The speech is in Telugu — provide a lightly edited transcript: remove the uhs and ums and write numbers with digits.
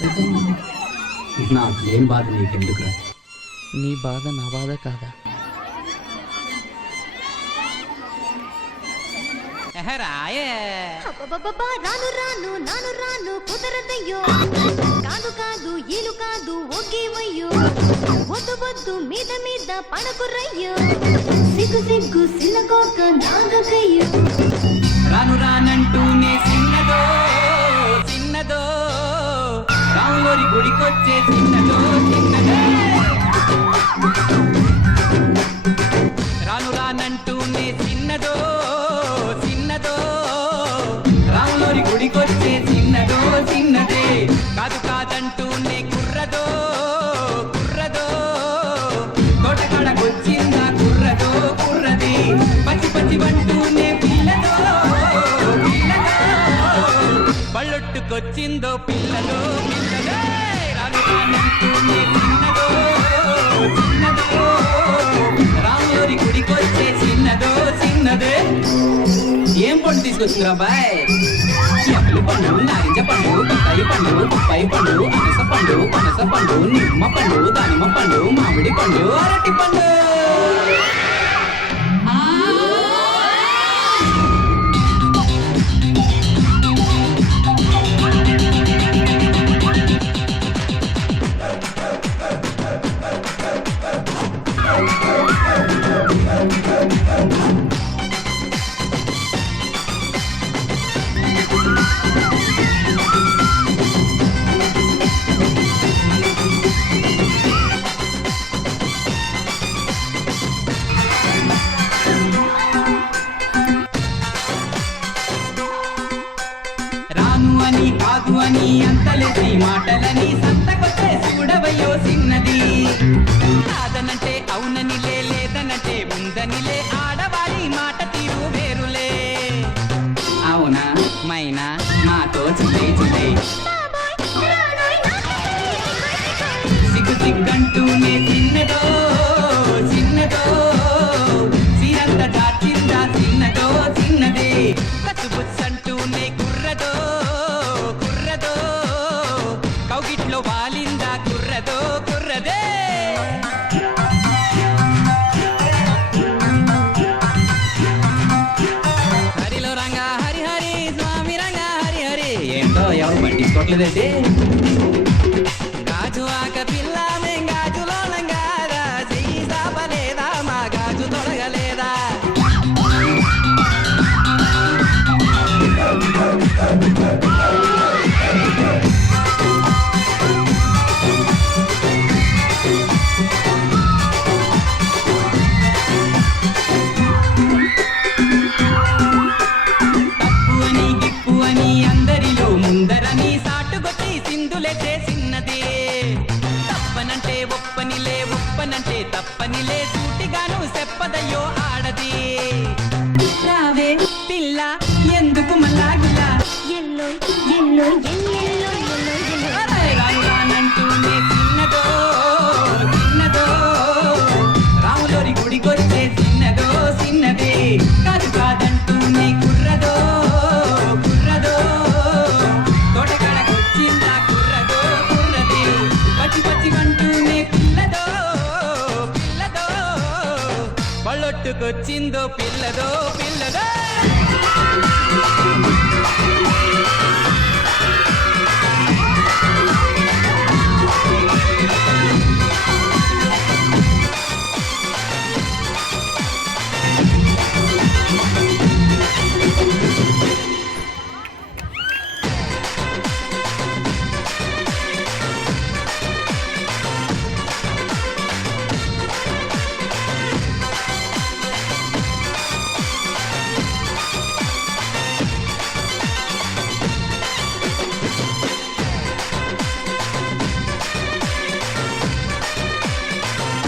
బాధగా ఉంది. నాకేం బాధ నీకెందుకురా? నీ బాధ నా బాధ కాదా? రాను రాను నాను రాను కుదరదయ్యో, కాదు కాదు ఈలు కాదు ఒకేవయ్యో, వద్దు వద్దు మీద మీద పడకురయ్యో, సిగ్గు సిగ్గు సిన్నకోక నాగకయ్యో. రాను రానంటూనే చిన్నదో చిన్నదో, రాములోరి గుడికొచ్చే చిన్నదో చిన్నదో. రాను రానంటూనే చిన్నదో చిన్నదో, రాములోరి గుడికొచ్చే చిన్నదో చిన్నదే. కాదు కాదంటూనే కుర్రదో కుర్రదో, తోటకాడకొచ్చిందా కుర్రదో కుర్రది. పచ్చి పచ్చి వంటూనే పిల్లదో పిల్లదో, బళ్ళొట్టుకొచ్చిందో పిల్లదో పిల్లదో. రాను రానంటూనే చిన్నదో చిన్నదో, రాములోరి గుడికొచ్చే చిన్నదో చిన్నదే. ఏం పండు తీసుకొచ్చిందిరా బాయ్? ఎప్పలి పండు, నారింజ పండు, బత్తాయి పండు, బొప్పాయి పండు, అనస పండు, పనస పండు, నిమ్మ పండు, దానిమ్మ పండు, మామిడి పండు, అరటి పండు. రాను అని కాదు అని అంతలేసి మాటలని సంతకొచ్చే చూడవయ్యో చిన్నది. కాదనంటే అవుననిలే, లేదనంటే ఉందనిలే, ఆడవారి మాట తీరు వేరులే. అవునా మైనా మాతో చులే చులే, సిగ్గు సిగ్గంటూనే చిన్నదో చిన్నదో, చీరంత దాచిందా చిన్నదో చిన్నదే. కసుబుచ్చంటూనే కుర్రదో కుర్రదో, కౌగిట్లో వాలిందా కుర్రదో కుర్రదే. హరిలో రంగా హరి హరి, స్వామి రంగా హరి హరి. ఏంటో ఎవరు పట్టించుకోవట్లేదండి. గాజు ఆక పిల్ల మేం గాజులో లంగారా, చెయ్యి సాపలేదా మా గాజు తొడగలేదా. తప్పు అని గిప్పు అని అందరిలో ముందరని సాటుగొట్టి సింధులే చేసిన్నదే. తప్పనంటే ఒప్పనిలే, ఒప్పనంటే తప్పనిలే, సూటిగాను చెప్పదయ్యో ఆడది. రావే పిల్ల ఎందుకు మల్లాగులా, ఎల్లో ఎల్లో ఎల్లెల్లో ఎల్లో ఎల్లో. రాను రానంటూనే చిన్నదో చిన్నదో, రాములోరి గుడికొచ్చే చిన్నదో చిన్నదే. కాదు కాదంటూనే కుర్రదో కుర్రదో, తోటకాడకొచ్చిందా కుర్రదో కుర్రదే. పచ్చి పచ్చి వంటూనే పిల్లదో పిల్లదో, బళ్ళొట్టుకొచ్చిందో పిల్లదో పిల్లదో.